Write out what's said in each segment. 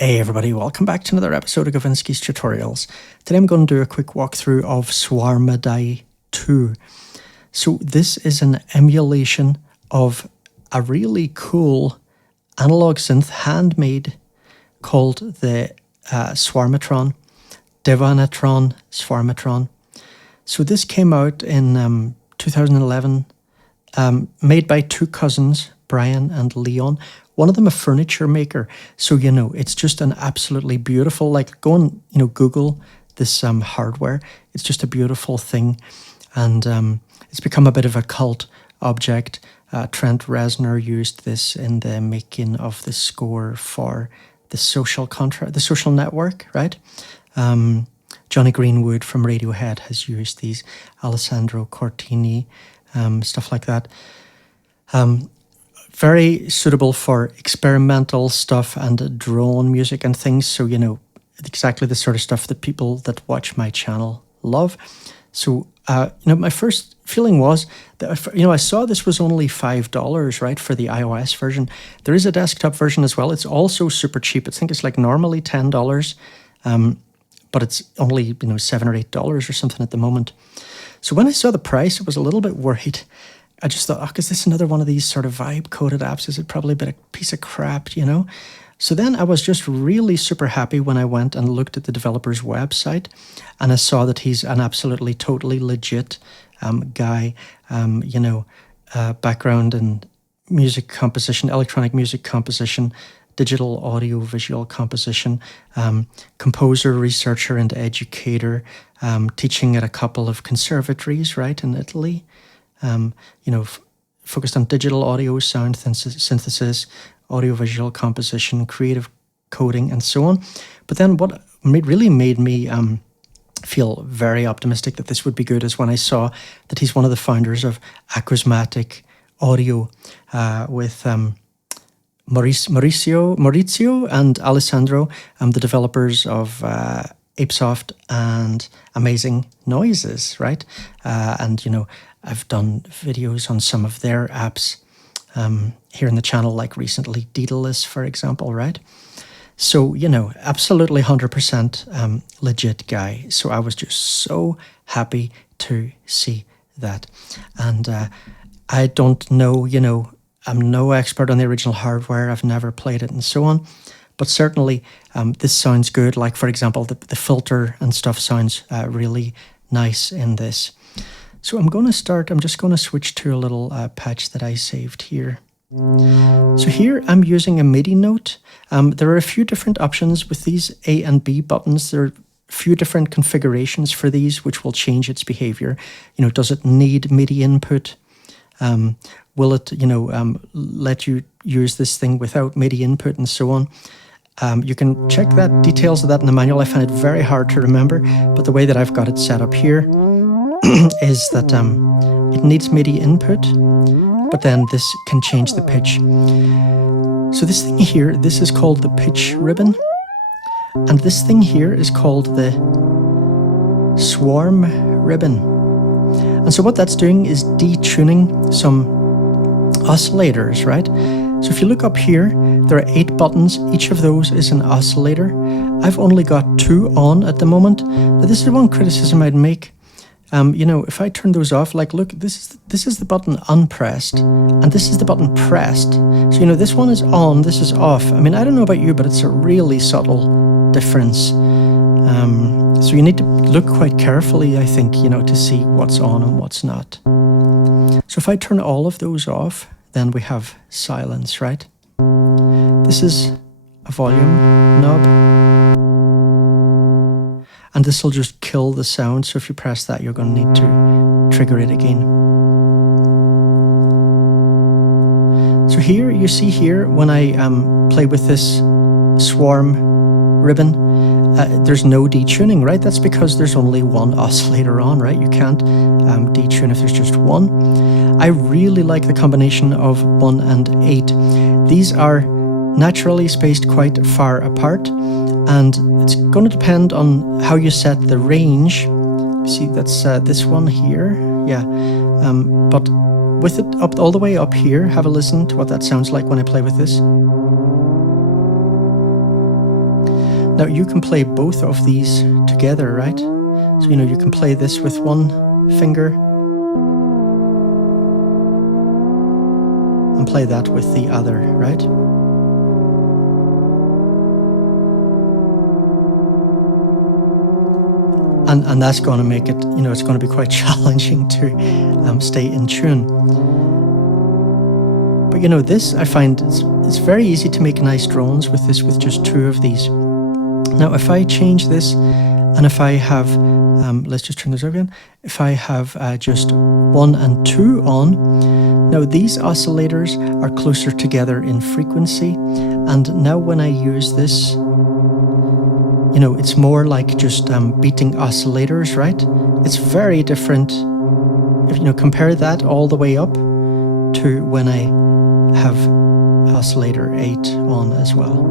Hey everybody, welcome back to another episode of Gavinsky's Tutorials. Today I'm going to do a quick walkthrough of SwarmaDie 2. So this is an emulation of a really cool analog synth handmade called the Swarmatron, Dewatron Swarmatron. So this came out in 2011, made by two cousins, Brian and Leon. One of them a furniture maker, so it's just an absolutely beautiful. Like, go and Google this hardware. It's just a beautiful thing, and it's become a bit of a cult object. Trent Reznor used this in the making of the score for the Social Network, right? Jonny Greenwood from Radiohead has used these. Alessandro Cortini, stuff like that. Very suitable for experimental stuff and drone music and things. So, exactly the sort of stuff that people that watch my channel love. So, my first feeling was that, I saw this was only $5, right, for the iOS version. There is a desktop version as well. It's also super cheap. I think it's like normally $10, but it's only, $7 or $8 or something at the moment. So when I saw the price, I was a little bit worried. I just thought, is this another one of these sort of vibe-coded apps? Is it probably a piece of crap, So then I was just really super happy when I went and looked at the developer's website, and I saw that he's an absolutely, totally legit guy, background in music composition, electronic music composition, digital audio visual composition, composer, researcher, and educator, teaching at a couple of conservatories, right, in Italy. Focused on digital audio, sound synthesis, audiovisual composition, creative coding, and so on. But then what really made me feel very optimistic that this would be good is when I saw that he's one of the founders of Acousmatic Audio with Maurizio and Alessandro, the developers of Apesoft and Amazing Noises, right? And, I've done videos on some of their apps here in the channel, like recently, Daedalus, for example, right? So, absolutely 100% legit guy. So I was just so happy to see that. And I don't know, I'm no expert on the original hardware. I've never played it and so on. But certainly this sounds good. Like, for example, the filter and stuff sounds really nice in this. So I'm just going to switch to a little patch that I saved here. So here I'm using a MIDI note. There are a few different options with these A and B buttons. There are a few different configurations for these, which will change its behavior. Does it need MIDI input? Will it, let you use this thing without MIDI input and so on? You can check details of that in the manual. I find it very hard to remember, but the way that I've got it set up here is that it needs MIDI input, but then this can change the pitch. So this thing here, this is called the pitch ribbon, and this thing here is called the swarm ribbon. And so what that's doing is detuning some oscillators, right? So if you look up here, there are 8 buttons. Each of those is an oscillator. I've only got 2 on at the moment. Now, this is one criticism I'd make. If I turn those off, like, look, this is the button unpressed, and this is the button pressed. So, this one is on, this is off. I mean, I don't know about you, but it's a really subtle difference. So you need to look quite carefully, I think, to see what's on and what's not. So if I turn all of those off, then we have silence, right? This is a volume knob. And this will just kill the sound. So if you press that, you're going to need to trigger it again. So here, you see here, when I play with this swarm ribbon, there's no detuning, right? That's because there's only one oscillator on, right? You can't detune if there's just one. I really like the combination of 1 and 8. These are naturally spaced quite far apart, and it's going to depend on how you set the range. See, that's this one here, yeah. But with it up all the way up here, have a listen to what that sounds like when I play with this. Now you can play both of these together, right? So, you can play this with one finger and play that with the other, right? And that's going to make it, it's going to be quite challenging to stay in tune. But this, I find it's very easy to make nice drones with this, with just two of these. Now, if I change this, and if I have, let's just turn this over again. If I have just 1 and 2 on, now these oscillators are closer together in frequency. And now when I use this, it's more like just beating oscillators, right? It's very different. If compare that all the way up to when I have oscillator 8 on as well.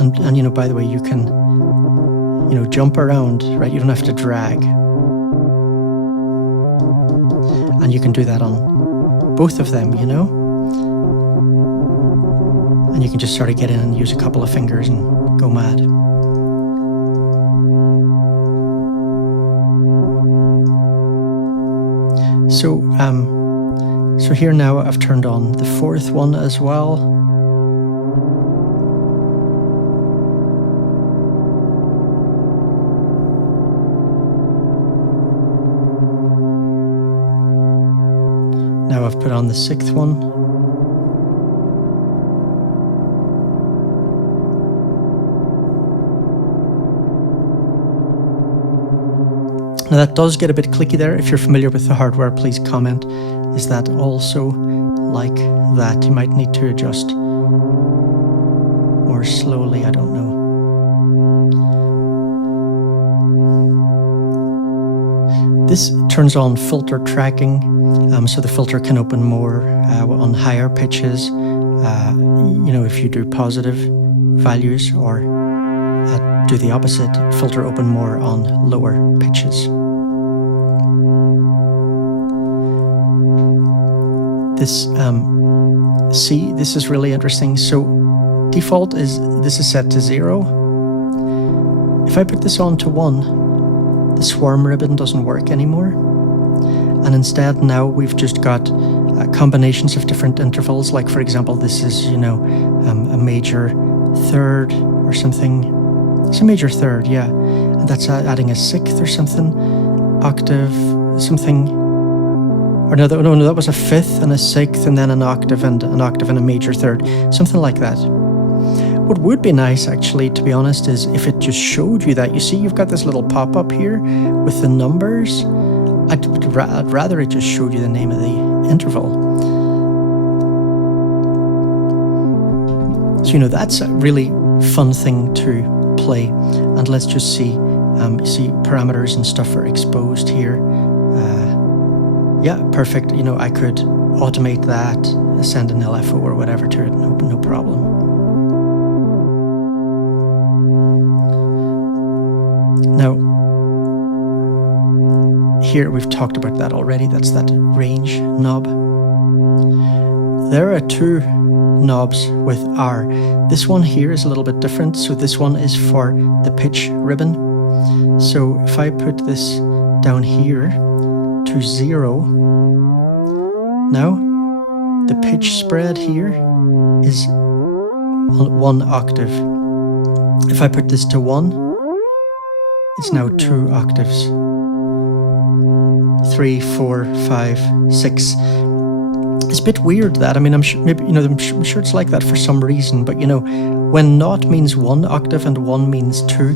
And by the way, you can jump around, right? You don't have to drag, and you can do that on both of them, and you can just sort of get in and use a couple of fingers and go mad. So here now I've turned on the 4th one as well. Now I've put on the 6th one. Now that does get a bit clicky there. If you're familiar with the hardware, please comment. Is that also like that? You might need to adjust more slowly, I don't know. This turns on filter tracking, so the filter can open more on higher pitches, if you do positive values, or do the opposite, filter open more on lower pitches. This, this is really interesting. So default this is set to 0. If I put this on to 1, the swarm ribbon doesn't work anymore. And instead now we've just got combinations of different intervals. Like for example, this is, a major third or something. It's a major third, yeah. And that's adding a 6th or something, octave, something. Or no, that was a 5th and a 6th and then an octave and a major third, something like that. What would be nice, actually, to be honest, is if it just showed you that. You see, you've got this little pop-up here with the numbers. I'd rather it just showed you the name of the interval. So, that's a really fun thing to play. And let's just see, see parameters and stuff are exposed here. Yeah, perfect. I could automate that, send an LFO or whatever to it, no problem. Now, here we've talked about that already. That's that range knob. There are 2 knobs with R. This one here is a little bit different. So this one is for the pitch ribbon. So if I put this down here to 0, now the pitch spread here is 1 octave. If I put this to 1, it's now 2 octaves. 3, 4, 5, 6. It's a bit weird that, I'm sure, maybe, I'm sure it's like that for some reason, but when naught means 1 octave and 1 means 2,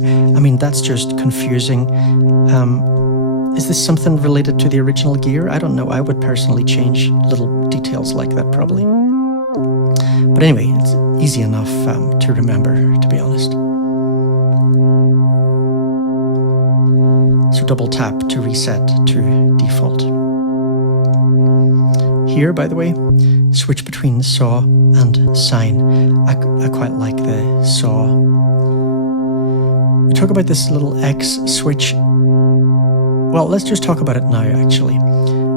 that's just confusing. Is this something related to the original gear? I don't know. I would personally change little details like that probably. But anyway, it's easy enough to remember, to be honest. So double tap to reset to default. Here, by the way, switch between saw and sine. I quite like the saw. We talk about this little X switch. Well, let's just talk about it now, actually.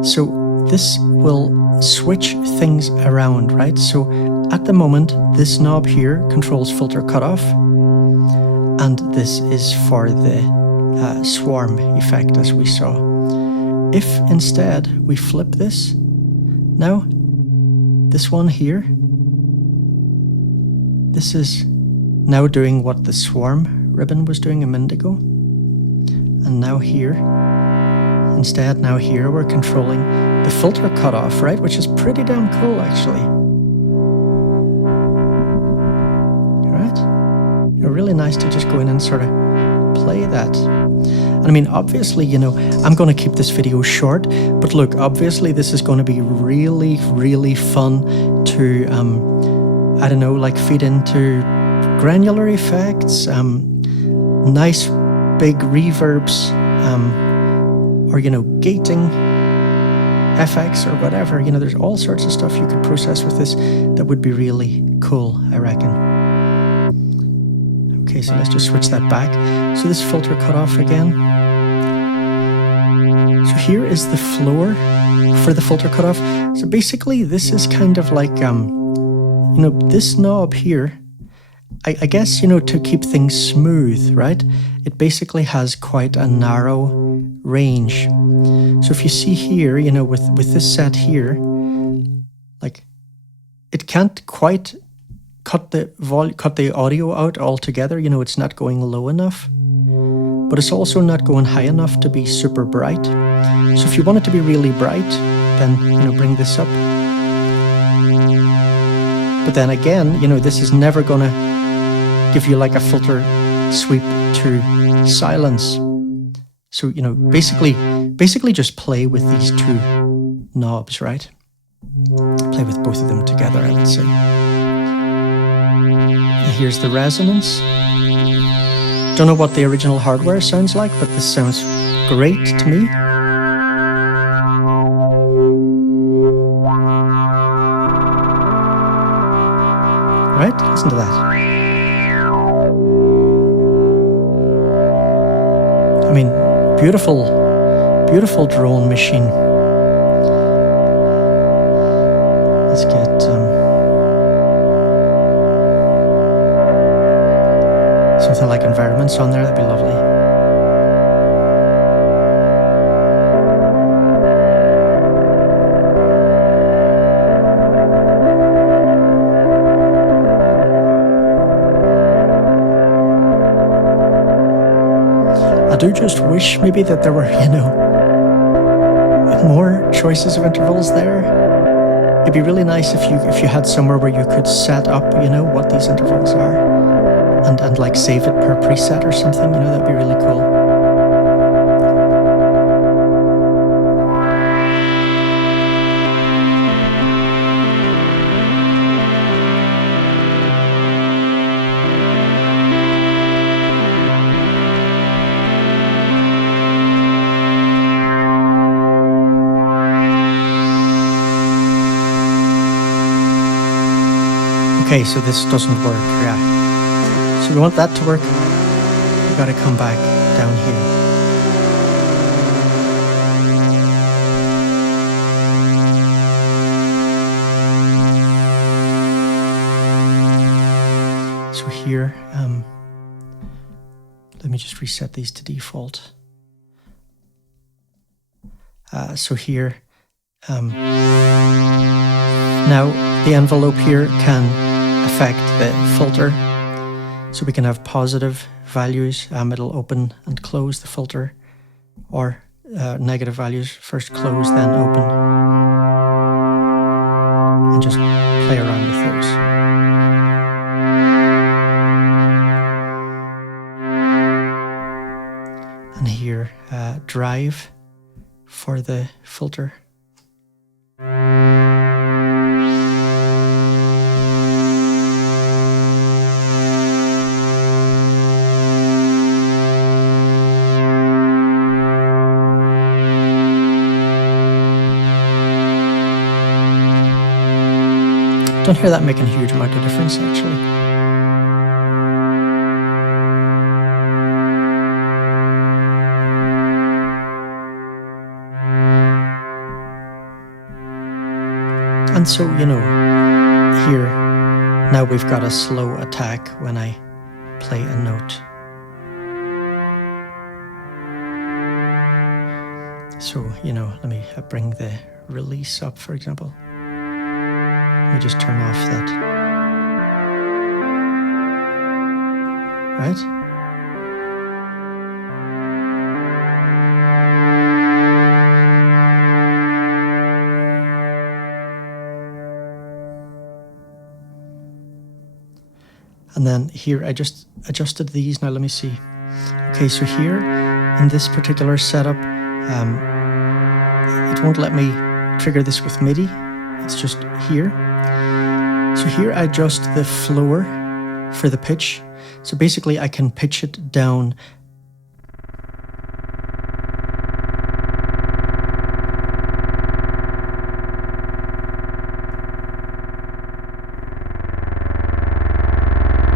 So this will switch things around, right? So at the moment, this knob here controls filter cutoff, and this is for the swarm effect, as we saw. If instead we flip this, now this one here, this is now doing what the swarm ribbon was doing a minute ago. And now here, instead, now here we're controlling the filter cutoff, right? Which is pretty damn cool, actually. Right? You know, really nice to just go in and sort of play that. And I mean, obviously, you know, I'm going to keep this video short, but look, obviously this is going to be really, really fun to, I don't know, like feed into granular effects, nice big reverbs, or, you know, gating FX or whatever. You know, there's all sorts of stuff you could process with this that would be really cool, I reckon. Okay, so let's just switch that back. So this filter cutoff again. So here is the floor for the filter cutoff. So basically this is kind of like, you know, this knob here, I guess, you know, to keep things smooth, right? It basically has quite a narrow range. So if you see here, you know, with this set here, like, it can't quite cut the audio out altogether. You know, it's not going low enough, but it's also not going high enough to be super bright. So if you want it to be really bright, then, you know, bring this up. But then again, you know, this is never gonna give you like a filter sweep to silence. So, you know, basically just play with these two knobs, right? Play with both of them together, I would say. And here's the resonance. Don't know what the original hardware sounds like, but this sounds great to me. Right? Listen to that. I mean, beautiful drone machine. Let's get something like environments on there, that'd be lovely. I do just wish maybe that there were, you know, more choices of intervals there. It'd be really nice if you had somewhere where you could set up, you know, what these intervals are and like save it per preset or something, you know, that'd be really cool. Okay, so this doesn't work, yeah. So we want that to work, we've got to come back down here. So here, let me just reset these to default. So here, now the envelope here can affect the filter. So we can have positive values, it'll open and close the filter, or negative values, first close, then open. And just play around with those. And here, drive for the filter. Don't hear that making a huge amount of difference, actually. And so, you know, here, Now we've got a slow attack when I play a note. So, you know, let me bring the release up, for example. Let me just turn off that. Right? And then here, I just adjusted these. Now let me see. Okay, so here in this particular setup, it won't let me trigger this with MIDI. It's just here. So here I adjust the floor for the pitch. So basically I can pitch it down.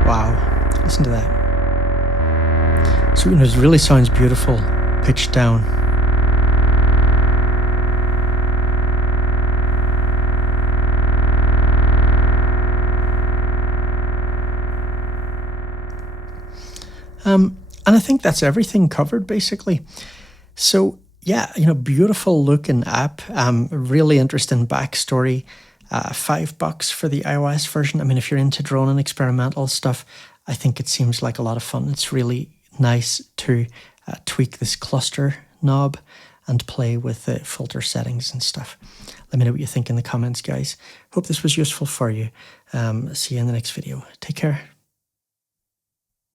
Wow, listen to that. So it really sounds beautiful, pitched down. And I think that's everything covered, basically. So yeah, you know, beautiful looking app. Really interesting backstory. $5 for the iOS version. I mean, if you're into drone and experimental stuff, I think it seems like a lot of fun. It's really nice to tweak this cluster knob and play with the filter settings and stuff. Let me know what you think in the comments, guys. Hope this was useful for you. See you in the next video. Take care.